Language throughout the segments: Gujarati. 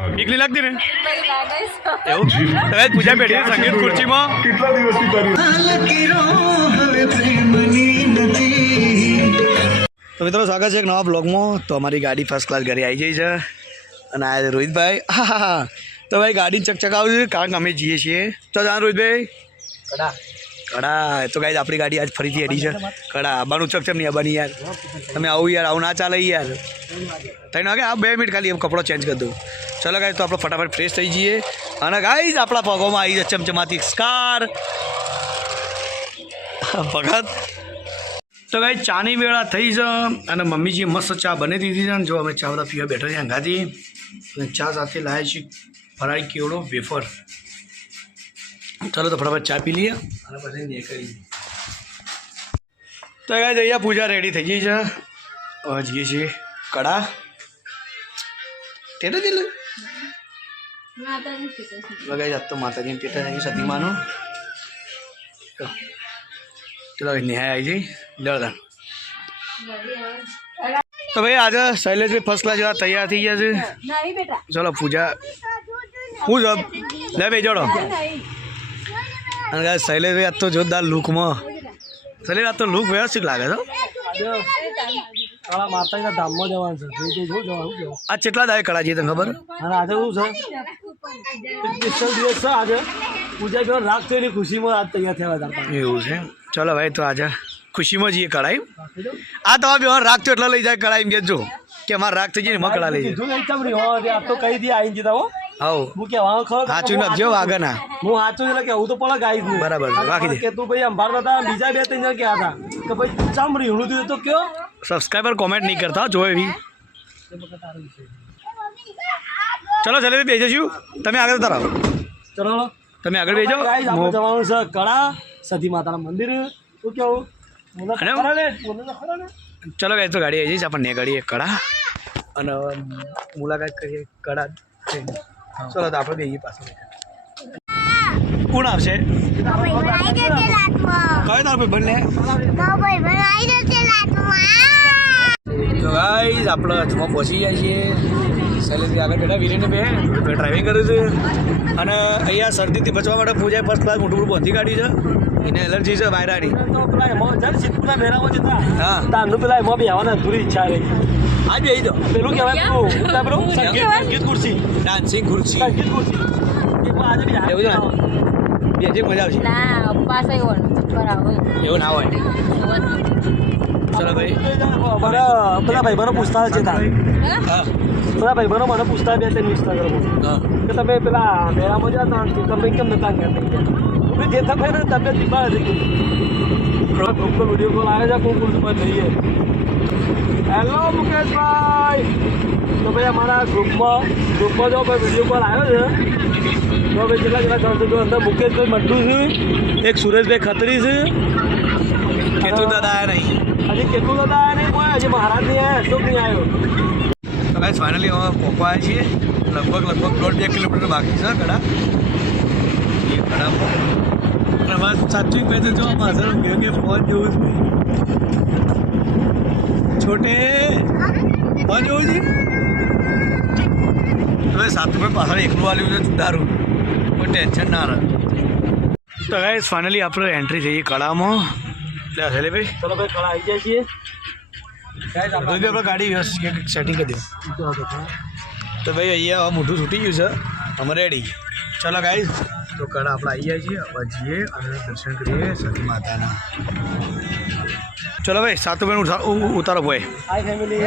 એકલી લાગતી ને એવું તમે પૂજા બેઠી સંગીત ખુરશીમાં કેટલા દિવસથી કરી તો મિત્રો સ્વાગત છે એક નવા બ્લોગમાં. તો અમારી ગાડી ફર્સ્ટ ક્લાસ ઘરે આવી જઈ છે અને આ રોહિતભાઈ હા તો ભાઈ ગાડી ચકચકાવજો કારણ કે અમે જઈએ છીએ. તો જાણ રોહિતભાઈ કડા તો ગાઈ આપણી ગાડી આજ ફરીથી એડી છે કડા આવવાનું ચકચક નહીં આવવાની યાર તમે આવું યાર આવું ના ચાલે યાર 3 વાગે આ 2 મિનિટ ખાલી એમ કપડો ચેન્જ કરી દઉં. ચલો ગાઈ તો આપણે ફટાફટ ફ્રેશ થઈ જઈએ અને ગાઈઝ આપણા પગોમાં આવી જાય ચમચમાતી સ્કાર ભગત. તો ગાઈ ચાની વેળા થઈ છે અને મમ્મીજીએ મસ્ત ચા બની દીધી છે અને જો અમે ચા બધા પીવા બેઠા છીએ અંગાથી અને ચા સાથે લાવ્યા છીએ ફરાળી કેવડો વેફર. ચાલો તો ફટાફટ ચા પી લઈએ અને પછી નીકળીએ. તો ગાઈ અહીંયા પૂજા રેડી થઈ ગઈ છે. હવે જઈએ છીએ કડા ટેટા દિલ ગાઈ આજ તો માતાજીને ટેટા જાય સતીમાનો. ચલો નિહાય આવી જઈ દરદાન. તો ભાઈ આજે શૈલેષભાઈ ફર્સ્ટ ક્લાસ જેવા તૈયાર થઈ ગયા છે. ચલો પૂજા હું જબ લે ભાઈ જોડો અને ગાય શૈલેષભાઈ આજ તો જોરદાર લુકમાં શૈલેષ આજ તો લુક વ્યવસ્થિત લાગે છે. માતાજીના ધામમાં જવાનું છે આ કેટલા દાય કળા છે તને ખબર? અને આજે શું છે સ્પેશિયલ દિવસ છે આજે પૂજા જો રાખ તો એની ખુશીમાં આજ તૈયાર થયા હતા. એવું છે. ચલો ભાઈ તો આજે ખુશીમાં જઈએ કળાઈ. આ તમારે બેવા રાખ તો એટલા લઈ જાય કળાઈ એમ કહેજો કે અમારે રાખ થઈ જાય ને કળા લઈ જાય. આ તો કઈ દી આવીને જતા હો હાઉ હું કહેવાનું ખરો સાચું નાખજો આગળ ના હું સાચું એટલે કેવું તો પડે ગાઈ જ બરાબર રાખી દે. કે તું ભાઈ અંભાર હતા બીજા 2-3 જણ કહેતા હતા કે ભાઈ ચામડી હણું તું તો કયો સબસ્ક્રાઈબર કોમેન્ટ નહીં કરતા જો એવી. ચલો ચાલે બેસી જશું તમે આગળ જતા રહો. ચલો તમે આગળ બેસજો. આપણે જવાનું છે કળા સતી માતાના મંદિર. શું કેવું ચલો ગાઈ તો ગાડી આવી જઈશ આપણને ગાડીએ કડા અને મુલાકાત કરીએ કડા. ચલો તો આપણે બેસીએ પાછળ. કોણ આવશે કયો તાર ભાઈ બંને? તો ગાઈસ આપણે હજમાં પહોંચી જાય છીએ. શૈલેષભાઈ આગળ બેઠા વિલીને બે ડ્રાઇવિંગ કર્યું છે અને અહીંયા શરદીથી બચવા માટે પૂજાએ ફર્સ્ટ ક્લાસ મોટું મોટું બાંધી કાઢી છે. એને એલર્જી છે વાયરાની. હા તારનું પેલા એમાં બી આવવાના પૂરી ઈચ્છા રહી. આજ બેસી દો. પેલું કહેવાય પેલું સંગીત ખુરશી ડાન્સિંગ ખુરશી સંગીત ખુરશી એમાં આજે બી એવું છે ને બેસી મજા આવશે. એવું ના હોય. ચલો ભાઈ બધા ભાઈબંધો પૂછતા છે હા બધા ભાઈબંધો મને પૂછતા બે ત્રણ ઇન્સ્ટાગ્રામ હા કે તમે પેલા મેળામાં જતા તમે કેમ નતા ગયા જે તમે ને તબિયત બીમાર હતી વિડીયો કોલ આવે છે કોઈ પર જઈએ. હેલો મુકેશભાઈ તો ભાઈ અમારા ગ્રુપમાં જો ભાઈ વિડીયો કોલ આવ્યો છે તો ભાઈ કેટલા કરતો અંદર મુકેશભાઈ મટ્ટું છે એક સુરેશભાઈ ખત્રી છે કેટલું દાદા આવ્યા નહીં. હજી કેટલું દાદા આવ્યા નહીં કોઈ હજી મહારાજ નહીં આવ્યા અશોક નહીં આવ્યો. તો ગાઈસ ફાઇનલી અમે પહોંચવા છીએ. લગભગ 1.5 કિલોમીટર બાકી છે કડા એ કડામાં. અને વાત સાચું કહે તો જો મારા બેને ફોન જેવું છે છોટે ફોન જેવું છે. હવે સાતમાં પાછળ એકલું આવ્યું છે દારૂ કોઈ ટેન્શન ના રહે. તો ગાઈસ ફાઇનલી આપણે એન્ટ્રી થઈ કડામાં. એટલે હલે ભાઈ ચલો ભાઈ કળા આવી જાય છીએ. આપણે ગાડી વ્યવસ્થિત સેટિંગ કરી દે. તો ભાઈ અહીંયા હવે મોઢું છૂટી ગયું છે અમે રેડી. ચલો ગાઈઝ તો કડા આપણે આવી જાય છીએ હવે જઈએ અને દર્શન કરીએ સતી માતાના. ચલો ભાઈ સાતુભાઈ ઉતારો ભાઈ. હાય ફેમિલી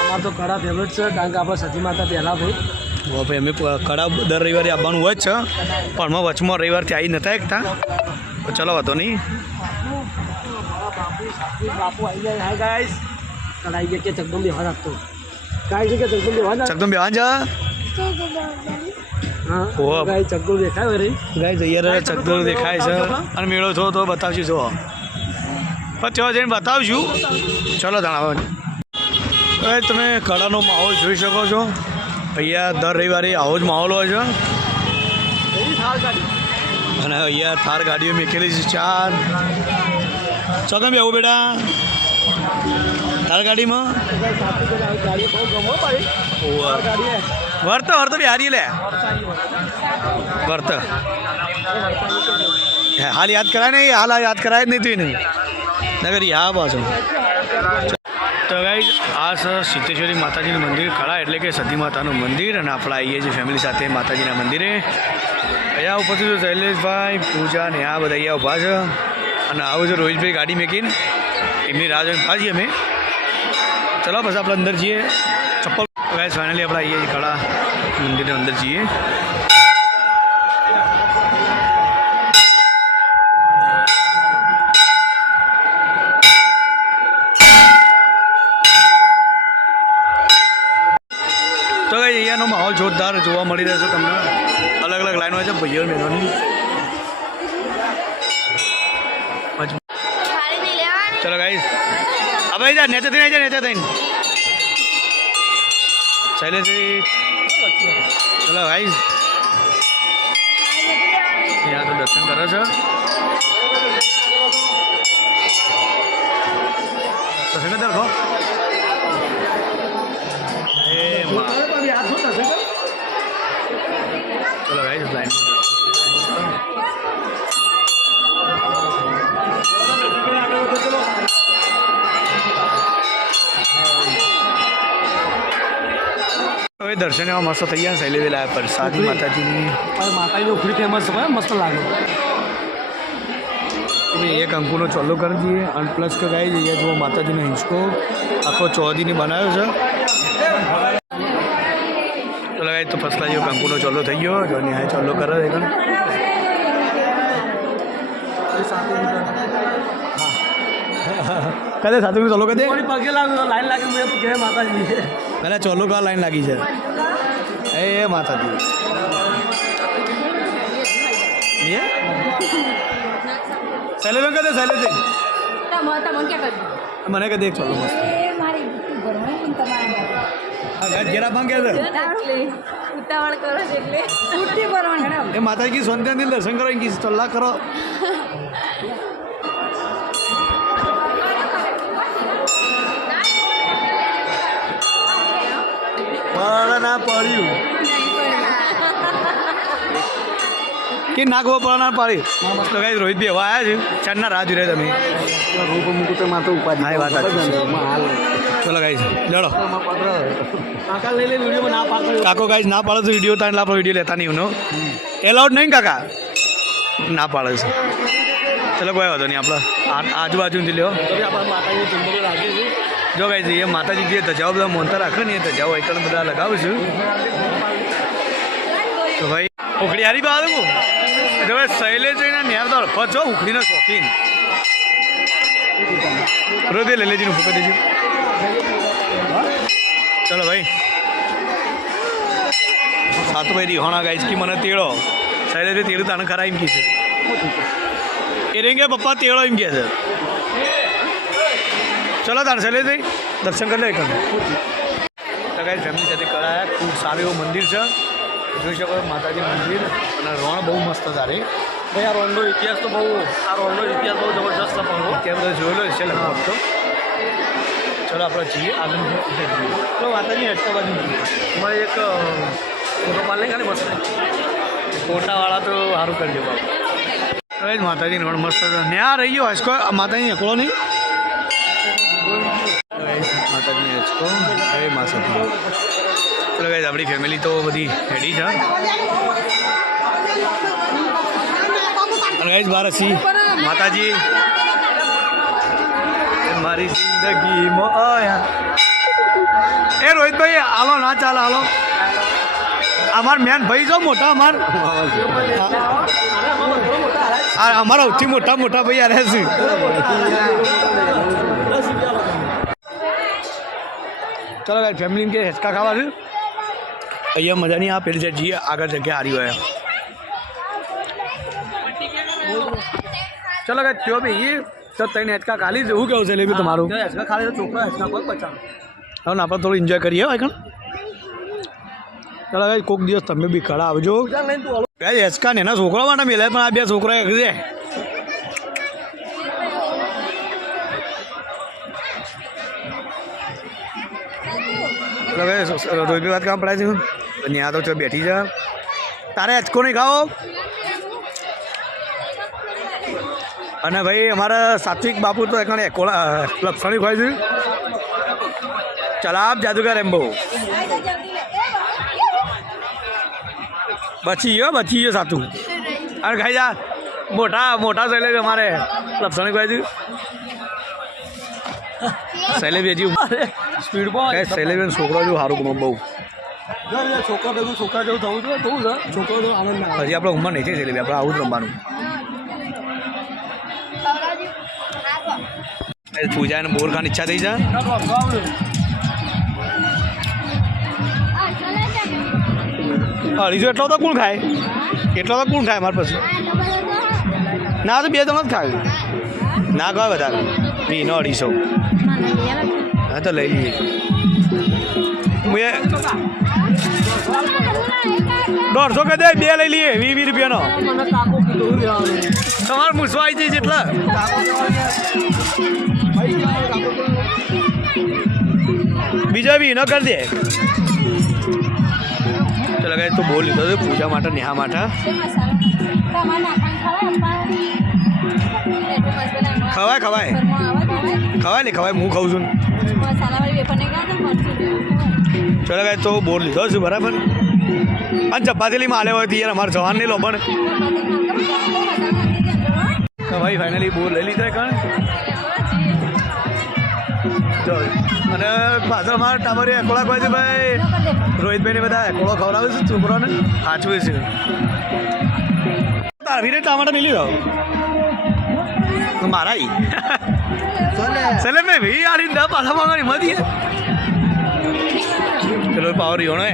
અમારે તો કળા ફેવરેટ છે કારણ કે આપણે સતી માતા પહેલાં ભાઈ ભાઈ અમે કડા દર રવિવારે આવવાનું હોય જ છે પણ અમે વચમાં રવિવારથી આવી નતા એકતા તો ચલો વાતો નહીં. બાપુ આવી જાય. હાય ગાઈસ કળા આવી જાય કે ચકદમ બેવા રાખતો ગાય છે કે ચકદમ બેવા ના ચકદમ બેવાન જા હા ઓહ. ગાય ચકદમ દેખાય રે ગાય તૈયાર ચકદમ દેખાય છે અને મેળો થયો તો બતાવશું જો પણ ત્યાં જઈને બતાવશું. ચલો જણાવો હવે તમે કળાનો માહોલ જોઈ શકો છો. અહીંયા દર રવિવારે આવો જ માહોલ હોય છે અને અહીંયા થાર ગાડીઓ મૂકેલી છે 4. ચોકમ બેવું બેટા તાર ગાડીમાં ગાડી બહુ ગમો ભાઈ ઓવા ગાડી વર્ત વર્ત બી હારી લે વર્ત હાલ યાદ કરાય નહીં હાલ યાદ કરાય જ નહીં તું નહીં નગર યા પાછું તો ગાઈઝ આ છે સિદ્ધેશ્વરી માતાજીનું મંદિર ખડા એટલે કે સતી માતાનું મંદિર અને આપણે આવીએ છીએ ફેમિલી સાથે માતાજીના મંદિરે અહીંયા ઉપરથી તો શૈલેષભાઈ પૂજા ને આ બધા અહીંયા ઊભા છે અને આવું છે રોહિતભાઈ ગાડી મેકીને એમની રાહ જોઈને ઊભા છીએ અમે ચલો બસ આપણે અંદર જઈએ ચપ્પલ ગાઈઝ ફાઇનલી આપણે આવીએ છીએ ખડા મંદિરની અંદર જઈએ તો ગાઈઝ અહીંયાનો માહોલ જોરદાર જોવા મળી રહ્યો છે તમને અલગ અલગ લાઈનો છે ભાઈઓ બહેનોની ચલો ગાઈઝ હવે જા નેચે થઈને આવી જા નેચે થઈને શૈલેષજી ચલો ગાઈઝ અહીંયા તો દર્શન કરો છો દર્શન કરી દો चलो गाइस लाइन હવે દર્શન એવા મસ્ત થઈ ગયા શૈલી વેલા પ્રસાદી માતાજીની માતાજીની ઉખડી ફેમસ છે મસ્ત લાગે એક અંકુનો ચોલ્લો કરી દઈએ અને પ્લસ કે ગાઈ અહીંયા જુઓ માતાજીનો હિંચકો આખો ચોદીની બનાવ્યો છે તો લગાવી તો ફસલા જેવો કંકુનો ચોલ્લો થઈ ગયો જો ન્યાય ચોલ્લો કરે છે કદે સાધુ ચોલ્લો કદે પગે લાગ્યું લાઈન લાગી મેં જય માતાજી પેલા ચોલ્લો કા લાઈન લાગી છે એ માતાજી એ શૈલેષ કદે શૈલેષ મને કદે એક ચોલ્લો મસ્ત ઘેરા ભાંગ ગયા ઉતાવળ કરો એટલે ઉઠી પરવાનું એ માતાજી કી સોનતા દર્શન કરો કી ચલ્લા કરો ના પડ્યું કે નાખવો પડે ના પાડી તો કઈ રોહિત બી હવા આવ્યા છે ચારના રાહ જોઈ તમે રૂપ મૂકું તો માથું ઉપાધિ હા એ વાત ચલો ગાઈસ લડો કાકા લઈ લે વિડીયોમાં ના પાડતો કાકો ગાઈસ ના પાડે તો વિડીયો તાણ આપણો વિડીયો લેતા નહીં નો એલાઉડ નહીં કાકા ના પાડે છે ચલો કોઈ વાંધો નહીં આપણે આજુબાજુથી લ્યો માતાજી ચંદ્ર રાખે છે જો ગાઈસ એ માતાજી જે ધજાઓ બધા મોનતા રાખે ને એ ધજાઓ એકણ બધા લગાવું છું તો ભાઈ ઉખડી હારી બહાર જો ભાઈ શૈલેષ જઈને નેરદાર જો ઉખડીનો શોખીન રોદે લેલેજીનું ફૂક દેજો ચલો ભાઈ સાતો ભાઈ રીહોણા ગાઈસ કી મને તેડો શૈલેષ તેડું તાણે ખરા એમ કી છે એ રેંગે પપ્પા તેડો એમ કે છે ચલો તાણે શૈલેષભાઈ દર્શન કરી લે એક તો ગાઈસ ફેમિલી સાથે કરાયા ખૂબ સારું એવું મંદિર છે જોઈ શકો માતાજી મંદિર અને રણ બહુ મસ્ત તારે ભાઈ આ રોંડો ઇતિહાસ તો બહુ જબરજસ્ત છે પણ ત્યાં બધા જોયેલો છે લગભગ તો ચલો આપણે જઈએ આગળ તો માતાજી હટકા બાજુ એમાં એક ફોટો પાડ લઈ મસ્ત ફોટાવાળા તો સારું કરજો બાબુ હવે માતાજી રણ મસ્ત છે ન્યા રહી ગયો હસકો માતાજી એકલો નહીં માતાજીની હચકો હવે માસા ચલો ગાઈસ આપણી ફેમિલી તો બધી રેડી છે અને ગાઈસ બાર હસી માતાજી મારી જિંદગીમાં આયા એ રોહિતભાઈ હાલો ના ચાલે હાલો અમાર મેન ભાઈ જો મોટા અમાર અમારા સૌથી મોટા ભાઈ આરે છે ચલો ભાઈ ફેમિલી કે હેચકા ખાવા છે અહીંયા મજા નહીં આ પેલી સાઈડ જઈએ આગળ જગ્યા હારી હોય ચલો ભાઈ થયો ભાઈ તો તઈને હેચકા ખાલી શું કેવું છે લેવી તમારું હેચકા ખાલી તો છોકરા હેચકા કોઈ પચાવ હવે આપણે થોડું એન્જોય કરીએ ભાઈ ચાલો ભાઈ કોઈક દિવસ તમે બી ખડા આવજો ભાઈ હેચકા ને એના છોકરા માટે મેલે પણ આ બે છોકરા છે રોહિત વાત કામ પડાય છે ત્યાં તો બેઠી છે. તારે અચકો નહીં ખાઓ. અને ભાઈ અમારા સાત્વિક બાપુ તો એકને એકોલા લપસણી ખવાય છે. ચલાબ જાદુગર એમ બહુ બચી ગયો સાતું. અને ખાઈ જા મોટા શૈલેષ અમારે લપસણી ખવાય છે. શૈલેષ હજી સ્પીડમાં શૈલેષ છોકરો જો સારું ગુણ બહુ. છોકરા ભેગું છોકરા જેવું થવું જોઈએ બહુ છે. છોકરો તો આનંદ ના આવે. હજી આપણે ઉંમર નહીં છે શૈલેષ, આપણે આવું જ રમવાનું. પૂજાને બોર ખાવાની ઈચ્છા થઈ છે. અઢીસો એટલો તો કોણ ખાય? એટલો તો કોણ ખાય મારે પછી? ના તો 2 જણ જ ખાય. ના ખાય વધારે. વીનો 250. હા તો લઈ લઈએ. મેં 150 કે દે 2 લઈ લઈએ 20 રૂપિયાનો. મને કાકો કીધું રહેવાનું. તમારે મૂસવા આવી જઈએ જેટલા બીજા બી એનો કરી દે. ચાલો ગાય તો બોલ લીધો પૂજા માટે નેહા માટે. ખવાય ને ખવાય હું ખાઉં છું. ચાલો ગાય તો બોલ લીધો છું બરાબર. અને ચપાતીલીમાં આલે હોય યાર અમારે જવાન નહીં લો પણ ભાઈ ફાઇનલી બોર લઈ લીધો કણ. અને પાછળ અમારા ટાબરે એકોળા કહે છે ભાઈ રોહિતભાઈને બધા એકોળો ખવડાવે છે છોકરાને સાચવે છે. તારી ટામાટા નહીં લીધો મારા ચલે મેં ભાઈ આ રીતે પાછા માંગવાની મળી ચલો પાવર રહ્યો ને.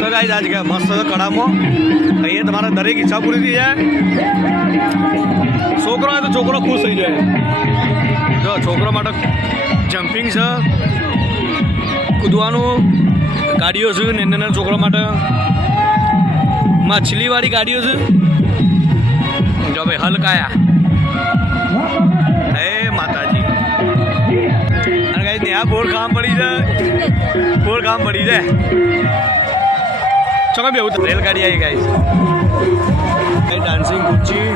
તો ગાઈસ આજ કે મસ્ત કડામાં અહીંયા તમારા દરેક ઈચ્છા પૂરી થઈ જાય. છોકરો હોય તો છોકરો ખુશ થઈ જાય. જો છોકરો માટે જમ્પિંગ છે, કૂદવાનું ગાડીઓ છે, નાના છોકરા માટે માછલીવાળી ગાડીઓ છે. જો ભાઈ હલકાયા હે માતાજી. અને ગાઈસ ને આ બોર કામ પડી જાય. ચલો બે રેલગાડી આવી ગાઈસ. ડાન્સિંગ ગુચ્ચી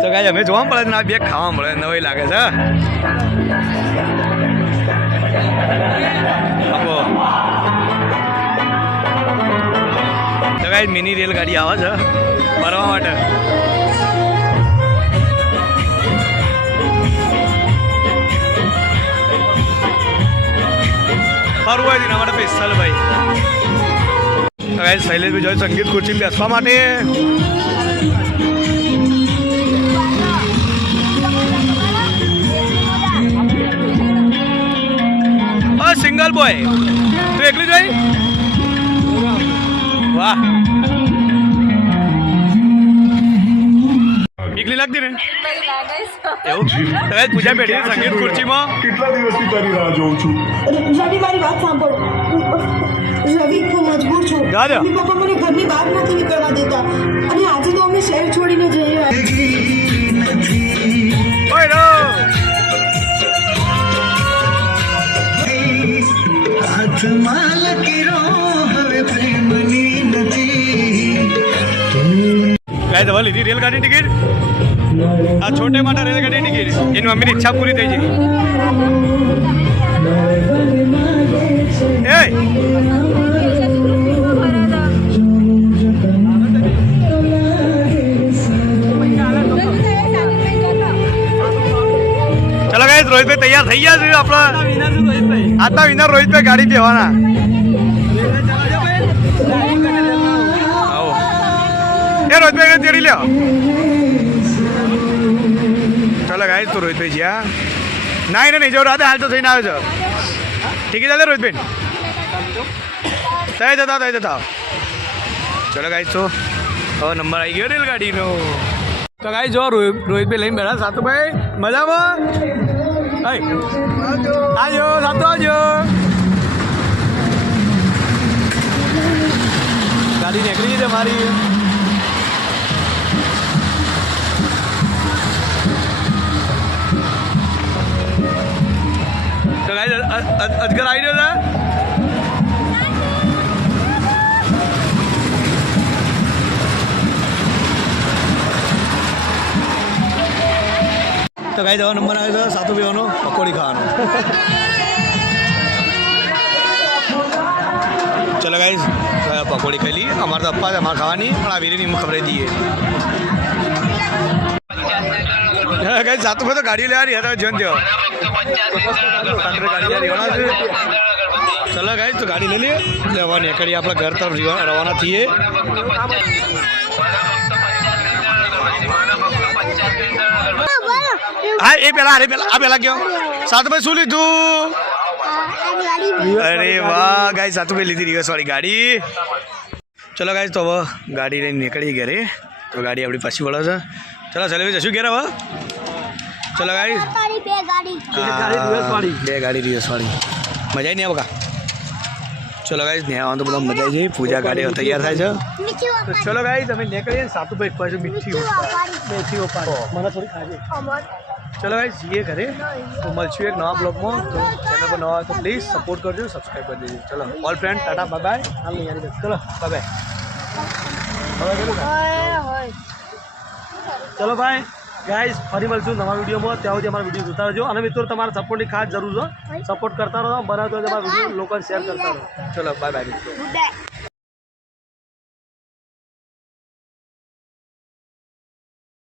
તો ગાઈસ અમે જોવા મળે ને આ બે ખાવા મળે નવાઈ લાગે છે. તો ગાઈસ મિની રેલગાડી આવે છે ફરવા માટે. ફરવું હોય એના માટે સ્પેશિયલ ભાઈ. શૈલેષભાઈ જોઈએ સંગીત ખુરશી બેસવા માટે. સિંગલ બોય તું એકલી જોઈ? વાહ એકલી લાગતી ને એવું. પૂજા બેઠી સંગીત ખુરશીમાં. કેટલા દિવસથી તારી રાહ જોઉં છું. રવિ મારી વાત સાંભળ. રવિ હું મજબૂર છું. જા દે. મમ્મી પપ્પા મને ઘરની બહાર નથી નીકળવા દેતા અને આજે તો અમે શહેર છોડીને જઈ રહ્યા. ઓય નો ગાય દવા લીધી રેલગાડી ટિકિટ. આ છોટે માટે રેલગાડી ટિકિટ એની મમ્મીની ઈચ્છા પૂરી થઈ છે. એ ચલો ગાઈસ રોહિતભાઈ તૈયાર થઈ ગયા છે આપણા આજના વિનર રોહિતભાઈ ગાડી બેવાના. એ રોહિતભાઈ તેડી લ્યો. ચાલો ગાઈસ તો રોહિતભાઈ જ્યાં ના એને નહીં જવું રાતે હાલ તો થઈને આવે છે. ટિકિટ આવે રોહિતભાઈ થઈ જતા. ચલો ગાઈસ તો હવે નંબર આવી ગયો રેલગાડીનો. તો ગાઈસ જો રોહિતભાઈ લઈને બેઠા. સાતુભાઈ મજામાં? આવજો સાતુ આવજો. ગાડી નીકળી છે મારી. તો ગાઈસ અજગર આવી રહ્યો છે તો ગાઈસ હવે નંબર આવ્યો છે સાતો પીવાનો પકોડી ખાવાનો ચલો ગાઈસ પકોડી ખાઈ લઈએ અમારે તો અપ્પા છે અમારે ખાવાની પણ આ વીરની ખબર દઈએ ગાઈસ સાતો તો ગાડી લેવાની હતા જન જો ગાડી લેવાની ચલો ગાઈસ તો ગાડી લઈ લઈએ લેવા નીકળીએ આપણે ઘર તરફ રવાના થઈએ હા એ પેલા આ પેલા કયો સાતુભાઈ શું લીધું અરે વાહ ગાય સાતુભાઈ લીધી રિવર્સવાળી ગાડી ચલો ગાય તો હવે ગાડી લઈને નીકળીએ ઘરે તો ગાડી આપણી પાછી વળો છે ચલો ચલે જશું ઘેર હવે ચલો ગાય બે ગાડી રિવર્સવાળી મજા નહીં આવે કા ચલો ગાય ન્યા તો બધા મજા આવી જાય પૂજા ગાડી તૈયાર થાય છે ચલો ગાય તમે નીકળીએ સાતુભાઈ પાછું મીઠી મને થોડી ખાજે ચલો ગાઈસ જઈએ ઘરે તો મળશું એક નવા બ્લોગમાં તો ચેનલ પર નવા તો પ્લીઝ સપોર્ટ કરજો સબસ્ક્રાઈબ કરી દેજો ચલો all friend Tata bye bye હાલ નહીં યાર ચલો બાય બાય ચલો ભાઈ ગાઈસ ફરી મળશું નવા વિડીયોમાં ત્યાં સુધી અમારા વિડીયો જોતા રહેજો અને મિત્રો તમારા સપોર્ટની ખાસ જરૂર છે સપોર્ટ કરતા રહો બનાવતો તમારા વિડીયો લોકોને શેર કરતા રહો ચલો બાય બાય મિત્રો